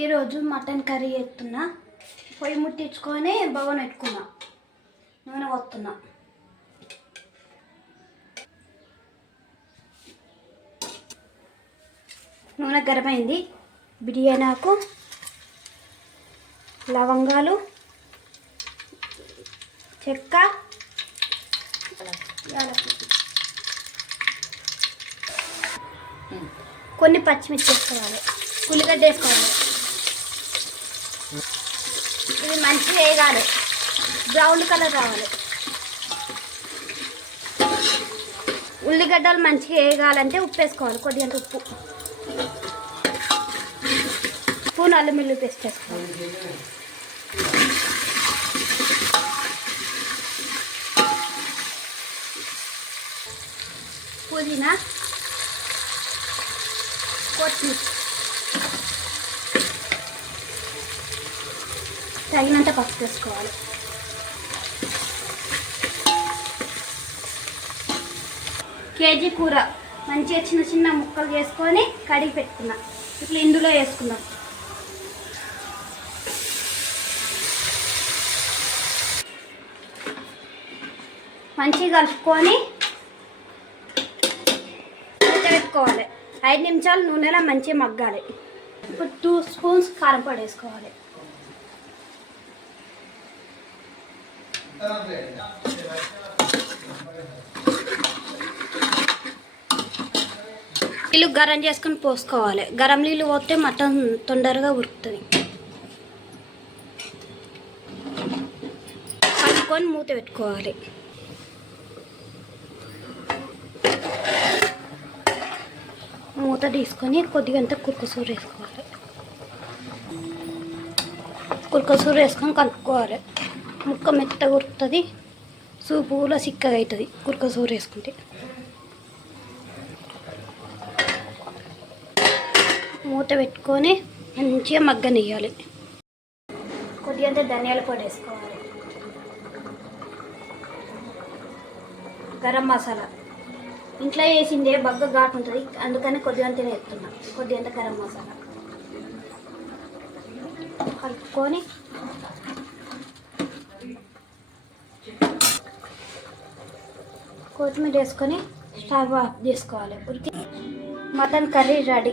ఈరోజు mutton curry చేస్తున్నా. పొయ్యి ముట్టించుకొని బగోన్ పెట్టుకున్నా, నూనె పోస్తున్నా. నూనె గరమైంది. బిర్యానీ ఆకు, లవంగాలు, చెక్క, కొన్ని పచ్చిమిర్చి వేసుకోవాలి, ఉల్లిగడ్డ వేసుకోవాలి. ఇది మంచిగా వేయాలి, బ్రౌన్ కలర్ రావాలి. ఉల్లిగడ్డలు మంచిగా వేయాలంటే ఉప్పు వేసుకోవాలి, కొద్దిగా ఉప్పు, స్పూన్ అల్లం వెల్లుల్లి పేస్ట్ వేసుకోవాలి. పుదీనా, కొత్తిమీర, తగినంత పసుపు వేసుకోవాలి. కేజీ కూర మంచిగా చిన్న చిన్న ముక్కలు చేసుకొని కడిగి పెట్టుకున్నా. ఇట్లా ఇందులో వేసుకుందాం. మంచిగా కలుపుకొని పెట్టుకోవాలి. 5 నిమిషాలు నూనెలో మంచిగా మగ్గాలి. ఇప్పుడు 2 స్పూన్స్ కారం పొడి వేసుకోవాలి. నీళ్ళు గరం చేసుకొని పోసుకోవాలి. గరం నీళ్ళు పోతే మటన్ తొందరగా ఉడుకుతుంది. కలుపుకొని మూత పెట్టుకోవాలి. మూత తీసుకొని కొద్దిగంత కుర్కసూరు వేసుకోవాలి. కుర్కసూరు వేసుకొని కలుపుకోవాలి. ముక్క మెత్తగా ఉడుకుతుంది, సూపు కూడా చిక్కగా అవుతుంది కుర్కసూరు వేసుకుంటే. మూత పెట్టుకొని మంచిగా మగ్గనియ్యాలి. కొద్దిగంత ధనియాల పొడి వేసుకోవాలి. గరం మసాలా ఇంట్లో వేసిందే బగ్గ ఘాటు ఉంటుంది, అందుకని కొద్దిగంతనే వేస్తున్నా. కొద్దిగంత గరం మసాలా కలుపుకొని కొత్తిమీర వేసుకొని స్టవ్ ఆఫ్ చేసుకోవాలి. Mutton curry ready.